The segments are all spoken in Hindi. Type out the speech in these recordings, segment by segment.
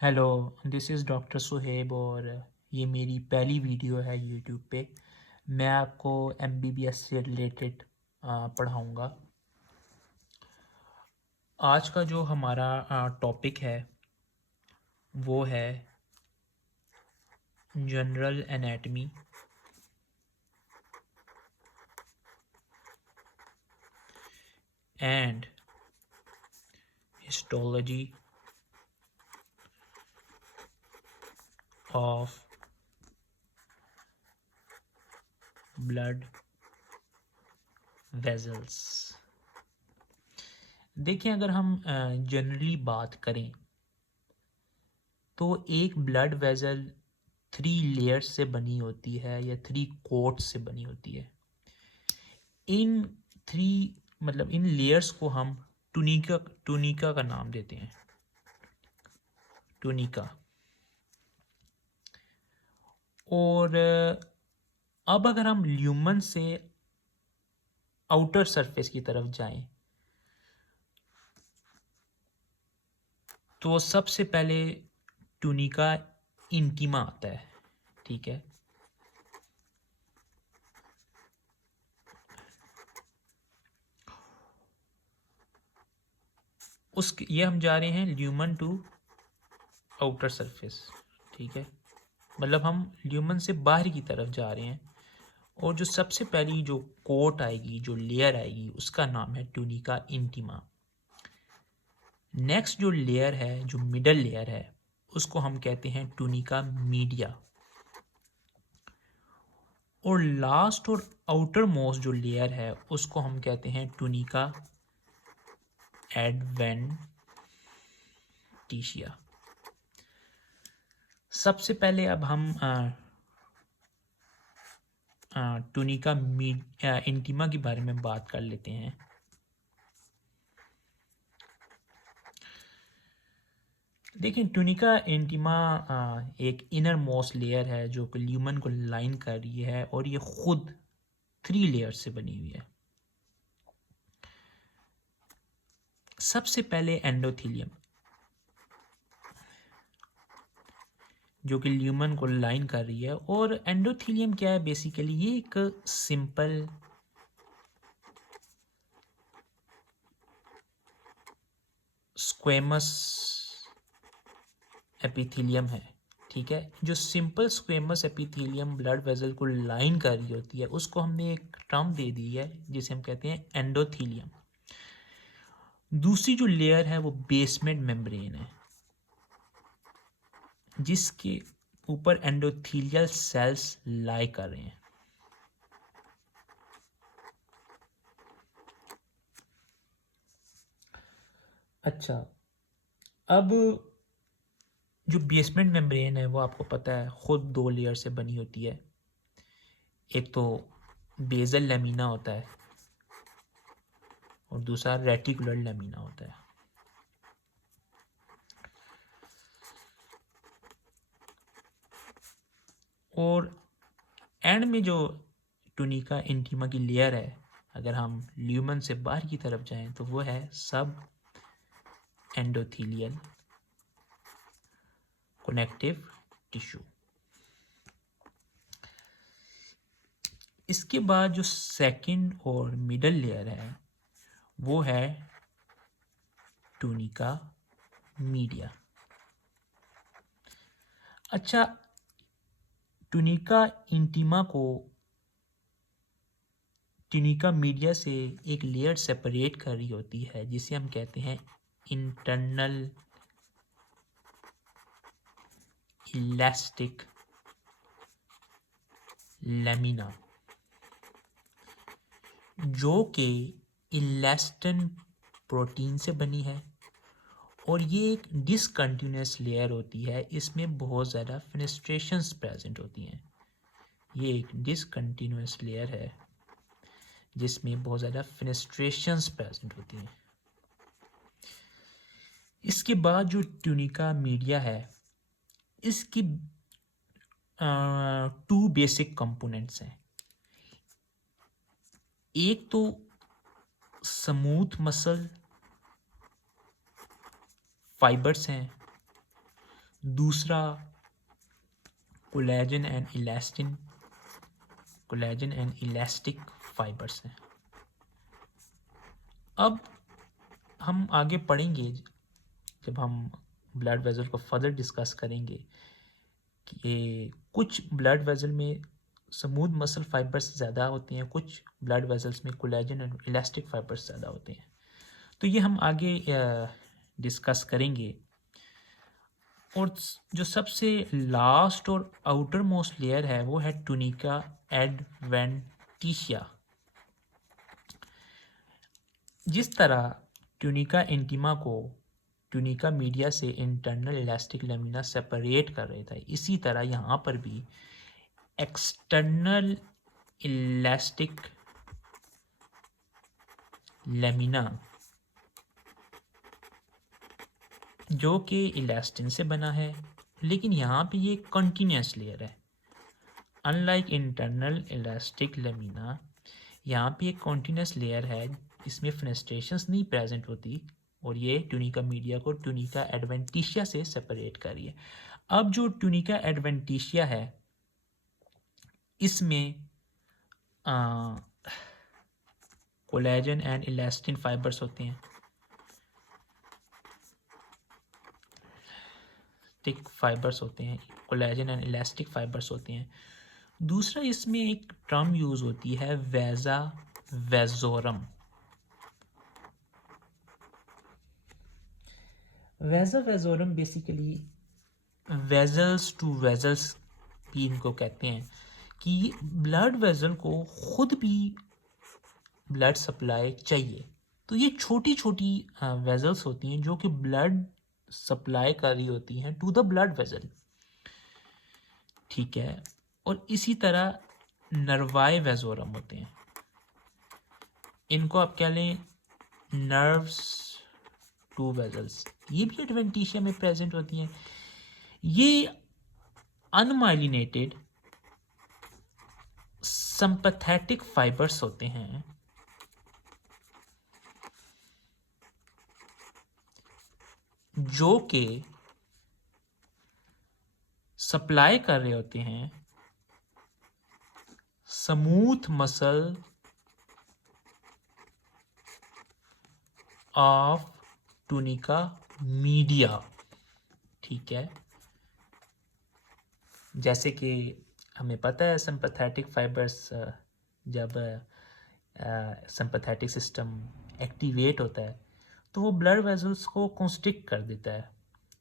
Hello, this is doctor Suhaib और ये मेरी पहली वीडियो है यूट्यूब पे। मैं आपको एमबीबीएस से रिलेटेड पढ़ाऊँगा। आज का जो हमारा टॉपिक है वो है general anatomy and histology of blood vessels. देखिए, अगर हम जनरली बात करें तो एक ब्लड वेजल 3 लेयर्स से बनी होती है या 3 कोट्स से बनी होती है। इन थ्री इन लेयर्स को हम टूनिका टूनिका का नाम देते हैं। टूनिका। और अब अगर हम ल्यूमन से आउटर सरफेस की तरफ जाएं तो सबसे पहले टूनिका इंटीमा आता है। ठीक है। ये हम जा रहे हैं ल्यूमन टू आउटर सरफेस। ठीक है। हम ल्यूमन से बाहर की तरफ जा रहे हैं और जो सबसे पहली जो कोट आएगी, जो लेयर आएगी, उसका नाम है टूनिका इंटीमा। नेक्स्ट जो लेयर है, जो मिडल लेयर है, उसको हम कहते हैं टूनिका मीडिया। और लास्ट और आउटर मोस्ट जो लेयर है उसको हम कहते हैं टूनिका एडवेंटिशिया। सबसे पहले अब हम टूनिका इंटीमा के बारे में बात कर लेते हैं। देखिए, टूनिका इंटीमा एक इनर मोस्ट लेयर है जो कि ल्यूमन को लाइन कर रही है और ये खुद 3 लेयर से बनी हुई है। सबसे पहले एंडोथीलियम जो कि ल्यूमन को लाइन कर रही है। और एंडोथीलियम क्या है? बेसिकली ये एक सिंपल स्क्वेमस एपिथीलियम है। ठीक है। जो simple squamous epithelium blood vessel को लाइन कर रही होती है उसको हमने एक टर्म दे दी है जिसे हम कहते हैं एंडोथीलियम। दूसरी जो लेयर है वो बेसमेंट मेम्ब्रेन है जिसके ऊपर एंडोथीलियल सेल्स लाई कर रहे हैं। अच्छा, अब जो बेसमेंट मेम्ब्रेन है वो आपको पता है खुद 2 लेयर से बनी होती है। एक तो बेसल लेमिना होता है और दूसरा रेटिकुलर लेमिना होता है। और एंड में जो टूनिका इंटीमा की लेयर है, अगर हम ल्यूमन से बाहर की तरफ जाएं तो वो है सब एंडोथीलियल कनेक्टिव टिश्यू। इसके बाद जो सेकंड और मिडल लेयर है वो है टूनिका मीडिया। अच्छा, टूनिका इंटीमा को टूनिका मीडिया से एक लेयर सेपरेट कर रही होती है जिसे हम कहते हैं इंटरनल इलास्टिक लेमिना, जो कि इलास्टिन प्रोटीन से बनी है। और ये एक डिसकंटिन्यूस लेयर होती है, इसमें बहुत ज़्यादा फेनेस्ट्रेशंस प्रेजेंट होती हैं। ये एक डिसकंटिन्यूस लेयर है जिसमें बहुत ज़्यादा फेनेस्ट्रेशंस प्रेजेंट होती हैं। इसके बाद जो टूनिका मीडिया है इसकी 2 बेसिक कंपोनेंट्स हैं। एक तो स्मूथ मसल फाइबर्स हैं, दूसरा कोलेजन एंड इलास्टिक फाइबर्स हैं। अब हम आगे पढ़ेंगे जब हम ब्लड वेजल को फर्दर डिस्कस करेंगे कि कुछ ब्लड वेजल में स्मूथ मसल फाइबर्स ज़्यादा होते हैं, कुछ ब्लड वेजल्स में कोलेजन एंड इलास्टिक फाइबर्स ज़्यादा होते हैं। तो ये हम आगे डिस्कस करेंगे। और जो सबसे लास्ट और आउटर मोस्ट लेयर है वो है टूनिका एडवेंटिशिया। जिस तरह टूनिका इंटीमा को टूनिका मीडिया से इंटरनल इलास्टिक लेमिना सेपरेट कर रहे था, इसी तरह यहाँ पर भी एक्सटर्नल इलास्टिक लेमिना जो कि इलास्टिन से बना है, लेकिन यहाँ पे ये कंटिन्यूस लेयर है। अनलाइक इंटरनल इलास्टिक लेमिना, यहाँ पे एक कंटिन्यूस लेयर है, इसमें फेनेस्ट्रेशंस नहीं प्रेजेंट होती और ये टूनिका मीडिया को टूनिका एडवेंटिशिया से सेपरेट कर रही है। अब जो टूनिका एडवेंटिशिया है इसमें कोलेजन एंड इलास्टिन फाइबर्स होते हैं, थिक फाइबर्स होते हैं, कोलेजन एंड इलास्टिक फाइबर्स होते हैं। दूसरा इसमें एक टर्म यूज़ होती है वेजा वेजोरम। वेजा वेजोरम बेसिकली वेजल्स टू वेजल्स भी इनको कहते हैं कि ब्लड वेजल को खुद भी ब्लड सप्लाई चाहिए। तो ये छोटी छोटी वेजल्स होती हैं जो कि ब्लड सप्लाई कर रही होती हैं टू द ब्लड वेजल, ठीक है। और इसी तरह नर्वाए वेजोरम होते हैं, इनको आप क्या लें नर्व्स टू वेजल्स, ये भी एडवेंटिशिया में प्रेजेंट होती हैं। ये अनमाइलिनेटेड सिंपैथेटिक फाइबर्स होते हैं जो कि सप्लाई कर रहे होते हैं smooth muscle of tunica media, ठीक है। जैसे कि हमें पता है सिंपैथेटिक फाइबर्स जब सिंपैथेटिक सिस्टम एक्टिवेट होता है तो वो ब्लड वेजल्स को कंस्ट्रिक्ट कर देता है,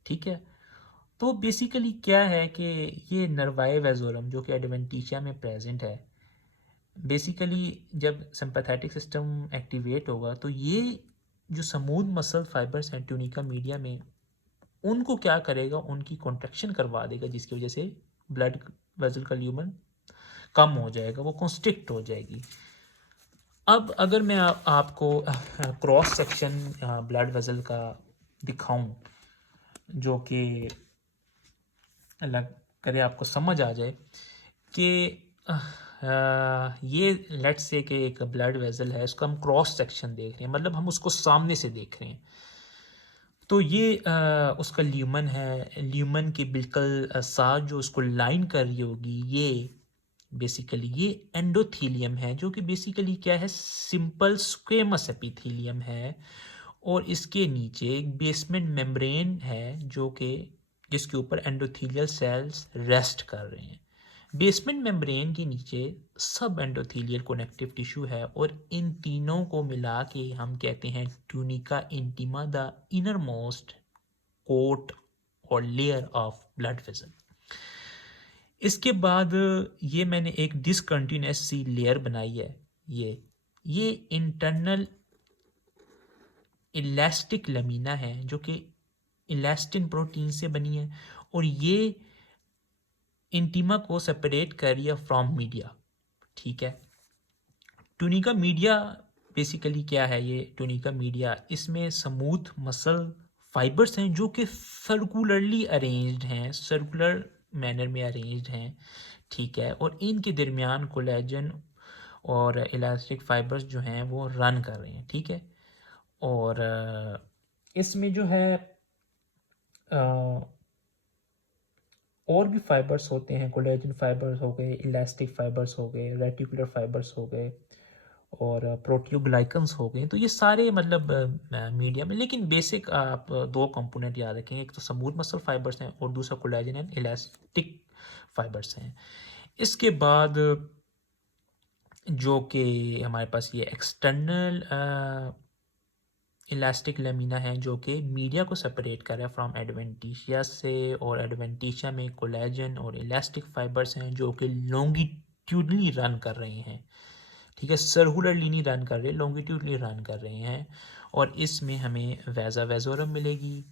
ठीक है। तो बेसिकली क्या है कि ये नर्वाए वेजोरम जो कि एडवेंटिशिया में प्रेजेंट है, बेसिकली जब सिंपैथेटिक सिस्टम एक्टिवेट होगा तो ये जो स्मूथ मसल फाइबर्स हैं टूनिका मीडिया में उनको क्या करेगा, उनकी कॉन्ट्रैक्शन करवा देगा, जिसकी वजह से ब्लड वेजल का ल्यूमन कम हो जाएगा, वो कंस्ट्रिक्ट हो जाएगी। अब अगर मैं आपको क्रॉस सेक्शन ब्लड वेजल का दिखाऊं जो कि अलग करे आपको समझ आ जाए कि ये लेट्स से कि एक ब्लड वेजल है, इसको हम क्रॉस सेक्शन देख रहे हैं, मतलब हम उसको सामने से देख रहे हैं। तो ये उसका ल्यूमन है, ल्यूमन के बिल्कुल साथ जो उसको लाइन कर रही होगी ये बेसिकली ये एंडोथीलियम है, जो कि बेसिकली क्या है सिंपल स्क्वेमस एपिथेलियम है। और इसके नीचे एक बेसमेंट मेम्ब्रेन है जो कि जिसके ऊपर एंडोथीलियल सेल्स रेस्ट कर रहे हैं। बेसमेंट मेम्ब्रेन के नीचे सब एंडोथीलियल कनेक्टिव टिश्यू है और इन तीनों को मिला के हम कहते हैं tunica intima the innermost coat और लेयर ऑफ ब्लड वेसल। इसके बाद ये मैंने एक डिसकंटिन्यूस सी लेयर बनाई है, ये इंटरनल इलास्टिक लेमिना है जो कि इलास्टिन प्रोटीन से बनी है और ये इंटीमा को सेपरेट कर रही है फ्रॉम मीडिया, ठीक है। टूनिका मीडिया बेसिकली क्या है, ये टूनिका मीडिया इसमें स्मूथ मसल फाइबर्स हैं जो कि सर्कुलरली अरेंज्ड हैं, सर्कुलर मैनर में अरेंज्ड हैं, ठीक है। और इनके दरमियान कोलेजन और इलास्टिक फाइबर्स जो हैं वो रन कर रहे हैं, ठीक है। और इसमें जो है और भी फाइबर्स होते हैं, कोलेजन फाइबर्स हो गए, इलास्टिक फाइबर्स हो गए, रेटिकुलर फाइबर्स हो गए और प्रोटियोग्लाइकन्स हो गए। तो ये सारे मतलब मीडिया में, लेकिन बेसिक आप दो कंपोनेंट याद रखें, एक तो स्मूथ मसल फाइबर्स हैं और दूसरा कोलेजन एंड इलास्टिक फाइबर्स हैं। इसके बाद जो कि हमारे पास ये एक्सटर्नल इलास्टिक लेमिना है जो कि मीडिया को सेपरेट कर रहा है फ्रॉम एडवेंटिशिया से, और एडवेंटिशिया में कोलेजन और इलास्टिक फाइबर्स हैं जो कि लॉन्गिट्यूडली रन कर रहे हैं, ठीक है, सर्कुलरली नहीं रन कर रहे, लॉन्गिट्यूडली रन कर रहे हैं। और इसमें हमें वैजा वेजोरम मिलेगी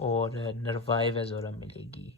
और नर्वाई वेजोरम मिलेगी।